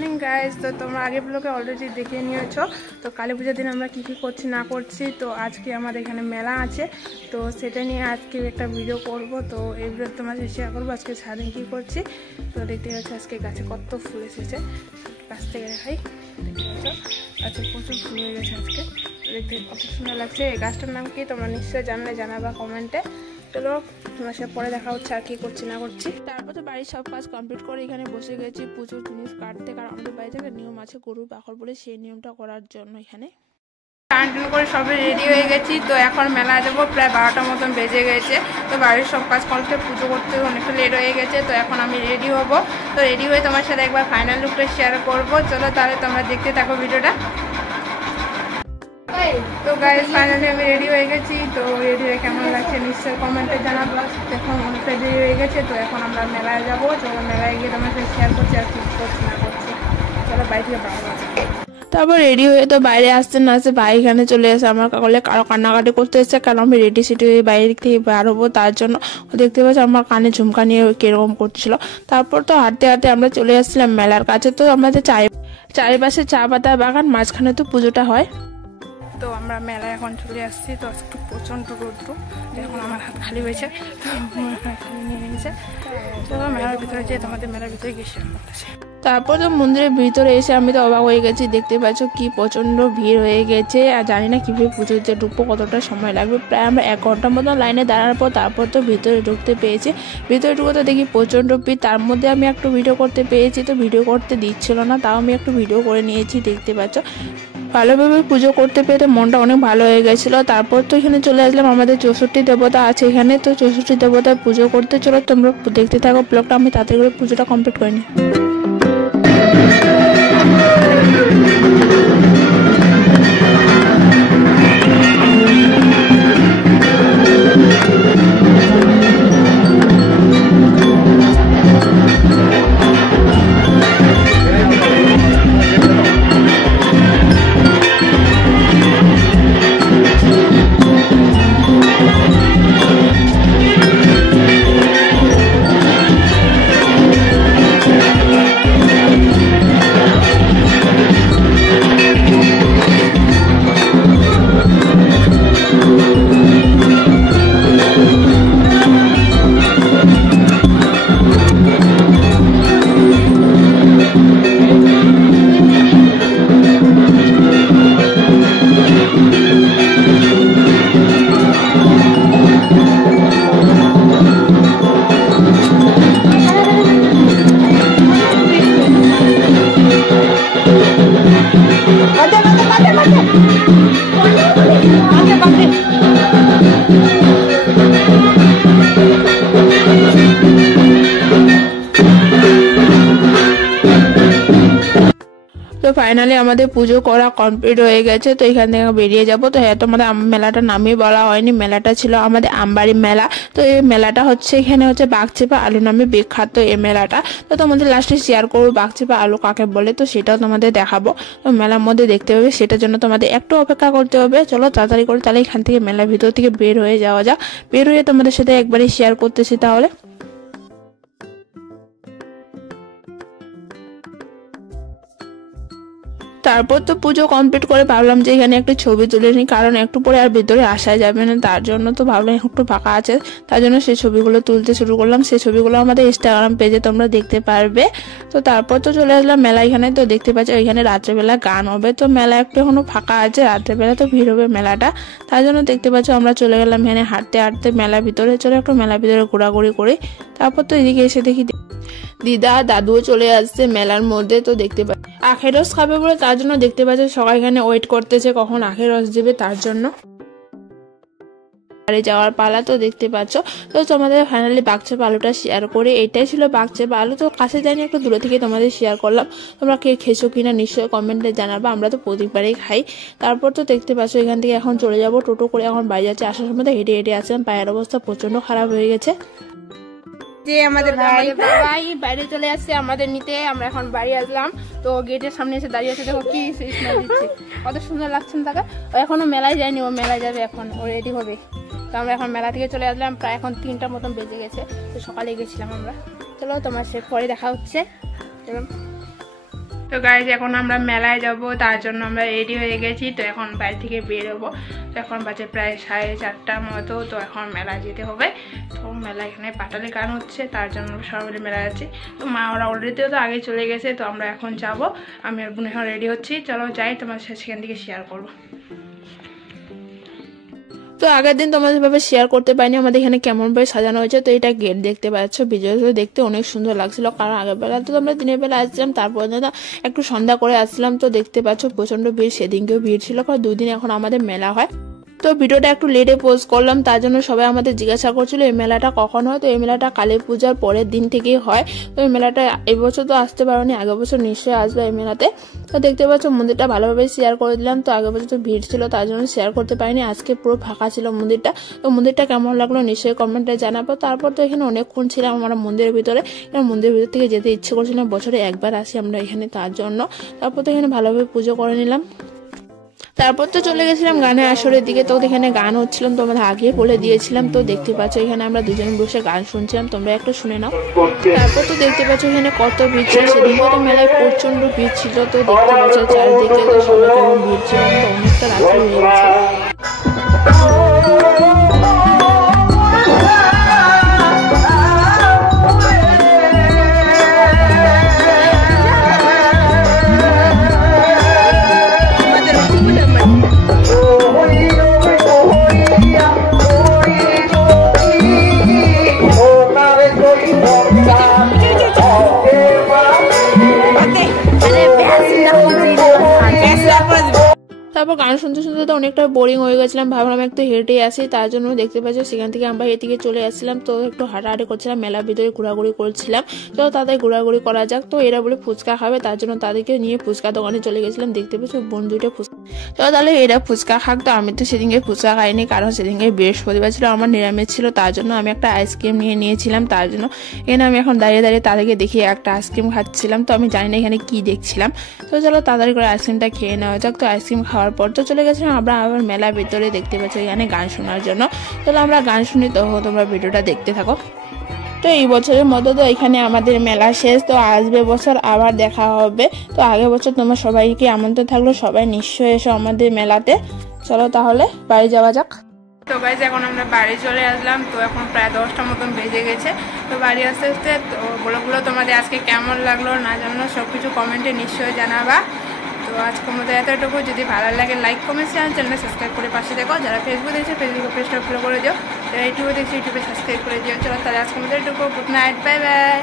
Morning guys. তো তোমরা আগের ব্লগে অলরেডি দেখে নিয়েছো তো কালী পূজার দিন আমরা কী কী করছি না করছি। তো আজকে আমাদের এখানে মেলা আছে, তো সেটা নিয়ে আজকে একটা ভিডিও করব। তো এই ভিডিও তোমাদের শেয়ার করবো আজকে সারাদিন কী করছি। তো দেখতে পাচ্ছি আজকে গাছে কত ফুল এসেছে, গাছ থেকে দেখাই। দেখতে পাচ্ছ আজকে প্রচুর ফুল হয়ে গেছে আজকে, দেখতে কত সুন্দর লাগছে। এই গাছটার নাম কি তোমরা নিশ্চয়ই জানলে জানাবা কমেন্টে। চলো তোমার সাথে পরে দেখা হচ্ছে আর কি করছি না করছি। তারপর তো বাড়ির সব কাজ কমপ্লিট করে এখানে বসে গেছি প্রচুর জিনিস কাটতে, কারণ আমাদের বাড়ি থেকে নিয়ম আছে গরুর বাকর বলে, সেই নিয়মটা করার জন্য এখানে টান করে সবাই রেডি হয়ে গেছি। তো এখন মেলা যাবো, প্রায় 12টার মতন বেজে গেছে। তো বাড়ির সব কাজ করতে পুজো করতে অনেকটা লেট হয়ে গেছে। তো এখন আমি রেডি হব, তো রেডি হয়ে তোমার সাথে একবার ফাইনাল লুকটা শেয়ার করবো। চলো তাহলে তোমরা দেখতে থাকো ভিডিওটা। তো গাইস ফাইনালি আমি রেডি হয়ে গেছি। তো রেডি হয়ে কেমন লাগছে নিশ্চয়ই কমেন্টে জানাবো। এখন অনেকটা দেরি হয়ে গেছে, তো এখন আমরা মেলায় যাবো। চলো মেলায় গিয়ে তোমার সাথে শেয়ার করছি আর কি করছি না করছি। চলো বাইরে থেকে বাড়াবো। তারপর রেডি হয়ে তো বাইরে আসতে না আসতে ভাই এখানে চলে এসে আমার কাকলে কারো কান্নাকাটি করতে এসেছে, কারণ আমি রেডি সিটি হয়ে বাইরে থেকে বার হবো, তার জন্য দেখতে পাচ্ছি আমার কানে ঝুমকা নিয়ে কিরকম করছিল। তারপর তো হাঁটতে হাঁটতে আমরা চলে আসছিলাম মেলার কাছে। তো আমাদের চারিপাশে চা পাতা বাগান, মাঝখানে তো পুজোটা হয়। তো আমরা মেলায় এখন চলে আসছি। তো আজকে প্রচণ্ড রৌদ্র, এখন আমার হাত খালি হয়েছে, নিয়ে নিয়েছে। তো মেলার ভিতরে যেয়ে তোমাদের মেলার ভিতরে গিয়ে শেয়ার করতেছে। তারপর তো মন্দিরের ভিতরে এসে আমি তো অবাক হয়ে গেছি, দেখতে পাচ্ছ কি প্রচণ্ড ভিড় হয়ে গেছে। আর জানি না কীভাবে পুজোতে ঢুকবো, কতটা সময় লাগবে। প্রায় আমরা 1 ঘন্টার মতো লাইনে দাঁড়ানোর পর তারপর তো ভিতরে ঢুকতে পেয়েছি। ভিতরে ঢুকে তো দেখি প্রচণ্ড ভিড়, তার মধ্যে আমি একটু ভিডিও করতে পেয়েছি। তো ভিডিও করতে দিচ্ছিল না, তাও আমি একটু ভিডিও করে নিয়েছি। দেখতে পাচ্ছ ভালোভাবে পুজো করতে পেরে মনটা অনেক ভালো হয়ে গেছিলো। তারপর তো এখানে চলে আসলাম, আমাদের 64 দেবতা আছে এখানে। তো 64 দেবতার পুজো করতে চলো তোমরা দেখতে থাকো ব্লগটা। আমি তাড়াতাড়ি করে পুজোটা কমপ্লিট করে নিই। তো ফাইনালি আমাদের পুজো করা কমপ্লিট হয়ে গেছে। তো এখান থেকে বেরিয়ে যাব। তো হ্যাঁ, তোমাদের মেলাটার নামই বলা হয়নি, মেলাটা ছিল আমাদের আমবাড়ি মেলা। তো এই মেলাটা হচ্ছে এখানে হচ্ছে বাঘচেপা আলু নামে বিখ্যাত এই মেলাটা। তো তোমাদের লাস্টে শেয়ার করবো বাঘচেপা আলু কাকে বলে, তো সেটাও তোমাদের দেখাবো। তো মেলার মধ্যে দেখতে হবে, সেটার জন্য তোমাদের একটু অপেক্ষা করতে হবে। চলো তাড়াতাড়ি করে তাহলে এখান থেকে মেলার ভিতর থেকে বের হয়ে যাওয়া যাক। বের হয়ে তোমাদের সাথে একবারই শেয়ার করতেছি তাহলে। তারপর তো পুজো কমপ্লিট করে ভাবলাম যে এখানে একটু ছবি তুলে নিই, কারণ একটু পরে আর ভিতরে আসা যাবে না, তার জন্য তো ভাবলাম একটু ফাঁকা আছে, তার জন্য সেই ছবিগুলো তুলতে শুরু করলাম। সেই ছবিগুলো আমাদের ইনস্টাগ্রাম পেজে তোমরা দেখতে পারবে। তো তারপর তো চলে আসলাম মেলা এখানে। তো দেখতে পাচ্ছ এখানে রাত্রেবেলা গান হবে। তো মেলা একটু এখনো ফাঁকা আছে, রাত্রেবেলা তো ভিড় হবে মেলাটা, তার জন্য দেখতে পাচ্ছ আমরা চলে গেলাম এখানে হাঁটতে হাঁটতে মেলার ভিতরে। চলে একটু মেলার ভিতরে ঘোরাঘুরি করি। তারপর তো এদিকে এসে দেখি দিদা দাদুও চলে আসছে মেলার মধ্যে। তো দেখতে পাচ্ছি আখের রস খাবে বলে, তার জন্য দেখতে পাচ্ছি সবাই এখানে ওয়েট করতেছে কখন আখের রস দেবে, তার জন্য বাড়ি যাওয়ার পালা। তো দেখতে পাচ্ছ তো তোমাদের ফাইনালি বাঘচেপা আলুটা শেয়ার করে, এটাই ছিল বাঘচেপা আলু। তো কাছে যাইনি, একটু দূরে থেকে তোমাদের শেয়ার করলাম। তোমরা কে খেয়েছো কিনা নিশ্চয়ই কমেন্টে জানাবা, আমরা তো প্রতিবারই খাই। তারপর তো দেখতে পাচ্ছ এখান থেকে এখন চলে যাব টোটো করে, এখন বাড়ি যাচ্ছে। আসার সময় তো হেঁটে হেঁটে আসলাম, পায়ের অবস্থা প্রচন্ড খারাপ হয়ে গেছে। যে আমাদের ভাই বাইরে চলে আসছে আমাদের নিতে, আমরা এখন বাড়ি আসলাম। তো গেটের সামনে এসে দাঁড়িয়ে আছে, দেখো কি স্মাইল দিচ্ছে, কত সুন্দর লাগছে না তাকে। ও এখনো মেলায় যায়নি, ও মেলায় যাবে এখন, ও রেডি হবে। তো আমরা এখন মেলা থেকে চলে আসলাম, প্রায় এখন 3টার মতন বেজে গেছে। তো সকালে গেছিলাম আমরা। চলো তোমার সে পরে দেখা হচ্ছে। তো গাইজ এখন আমরা মেলায় যাব, তার জন্য আমরা রেডি হয়ে গেছি। তো এখন বাড়ি থেকে বের হবো। তো এখন বাজে প্রায় 4:30 মতো। তো এখন মেলায় যেতে হবে। তো মেলা এখানে পাটালি গান হচ্ছে, তার জন্য সবাই মিলে মেলায় আছি। তো মা ওরা অলরেডিও তো আগে চলে গেছে। তো আমরা এখন যাব, আমি আর বোন এখন রেডি হচ্ছি। চলো যাই, তোমার সেখান থেকে শেয়ার করবো। তো আগের দিন তোমাদের ভাবে শেয়ার করতে পারিনি আমাদের এখানে কেমন ভাবে সাজানো হয়েছে। তো এটা গেট দেখতে পাচ্ছ, ভিডিওতে দেখতে অনেক সুন্দর লাগছিল। কারণ আগের বেলা তো আমরা দিনের বেলা আসছিলাম, তারপর একটু সন্ধ্যা করে আসছিলাম। তো দেখতে পাচ্ছ প্রচন্ড ভিড়, সেদিনকেও ভিড় ছিল। কারণ 2 দিন এখন আমাদের মেলা হয়। তো ভিডিওটা একটু লেটে পোস্ট করলাম, তার জন্য সবাই আমাদের জিজ্ঞাসা করছিল এই মেলাটা কখন হয়। তো এই মেলাটা কালী পূজার পরের দিন থেকেই হয়। তো এই মেলাটা এবছর তো আসতে পারোনি, আগের বছর নিশ্চয়ই আসবে এই মেলাতে। তো দেখতে পাচ্ছ মন্দিরটা ভালোভাবে শেয়ার করে দিলাম। তো আগের বছর তো ভিড় ছিল, তার জন্য শেয়ার করতে পারিনি। আজকে পুরো ফাঁকা ছিল মন্দিরটা। তো মন্দিরটা কেমন লাগলো নিশ্চয়ই কমেন্টে জানাবো। তারপর তো এখানে অনেকক্ষণ ছিলাম আমরা মন্দিরের ভিতরে। মন্দিরের ভিতর থেকে যেতে ইচ্ছে করছিলাম, বছরে একবার আসি আমরা এখানে, তার জন্য। তারপর তো এখানে ভালোভাবে পুজো করে নিলাম। তারপর তো চলে গেছিলাম গানের আসরের দিকে। তো এখানে গান হচ্ছিলাম, তোমাদের আগে বলে দিয়েছিলাম। তো দেখতে পাচ্ছ এখানে আমরা দুজনে বসে গান শুনছিলাম, তোমরা একটু শুনে নাও। তারপর তো দেখতে পাচ্ছ এখানে কত ভিড় ছিল, সেদিনকে তো মেলায় প্রচন্ড ভিড় ছিল। তো দেখতে পাচ্ছ চারিদিকে তো সবাই কেমন ভিড় ছিল, তো অনেকটা রাত্রি হয়ে গেছে। তারপর গান শুনতে শুনতে তো অনেকটা বোরিং হয়ে গেছিলাম, ভাবলাম একটু হেঁটে আসি। তার জন্য দেখতে পাচ্ছ সেখান থেকে আমরা এদিকে চলে আসছিলাম। তো একটু হাঁটাহাঁটি করছিলাম, মেলার ভিতরে ঘোরাঘুরি করছিলাম। তো তাদের ঘোরাঘুরি করা যাক। তো এরা বলে ফুচকা খাবে, তার জন্য তাদেরকে নিয়ে ফুচকা দোকানে চলে গেছিলাম। দেখতে পাচ্ছ বোন 2টা ফুচকা। তো তাহলে এরা ফুচকা খাক। তো আমি তো সেদিনকে ফুচকা খাইনি, কারণ সেদিনকে বৃহস্পতিবার ছিল, আমার নিরামিষ ছিল। তার জন্য আমি একটা আইসক্রিম নিয়েছিলাম। তার জন্য এখানে আমি এখন দাঁড়িয়ে দাঁড়িয়ে তাদেরকে দেখিয়ে একটা আইসক্রিম খাচ্ছিলাম। তো আমি জানি না এখানে কি দেখছিলাম। তো চলো তাড়াতাড়ি করে আইসক্রিমটা খেয়ে নেওয়া যাক। তো আইসক্রিম খাওয়ার পর তো চলে গেছিলাম আমরা আবার মেলার ভিতরে। দেখতে পাচ্ছি এখানে গান শোনার জন্য। তাহলে আমরা গান শুনি, তো তোমরা ভিডিওটা দেখতে থাকো। তো এই বছরের মতো তো এখানে আমাদের মেলা শেষ। তো আসবে বছর আবার দেখা হবে। তো আগের বছর তোমার সবাইকে আমন্ত্রণ থাকলো, সবাই নিশ্চয়ই এসো আমাদের মেলাতে। চলো তাহলে বাড়ি যাওয়া যাক। তো গাইজ এখন আমরা বাড়ি চলে আসলাম। তো এখন প্রায় 10টা মতন বেজে গেছে। তো বাড়ি আসতে আসতে তো বলো তোমাদের আজকে কেমন লাগলো না জানো, সব কিছু কমেন্টে নিশ্চয়ই জানাবা। তো আজকের মধ্যে এতটুকু। যদি ভালো লাগে লাইক কমেন্ট চ্যানেলটা সাবস্ক্রাইব করে পাশে দেখো। যারা ফেসবুক দেখছে ফেসবুকে পেজটা ফলো করে দিও, যারা ইউটিউবে দেখছে ইউটিউবে সাবস্ক্রাইব করে দিও। চলো তাহলে আজকের মধ্যে এটুকু। Good night, bye bye.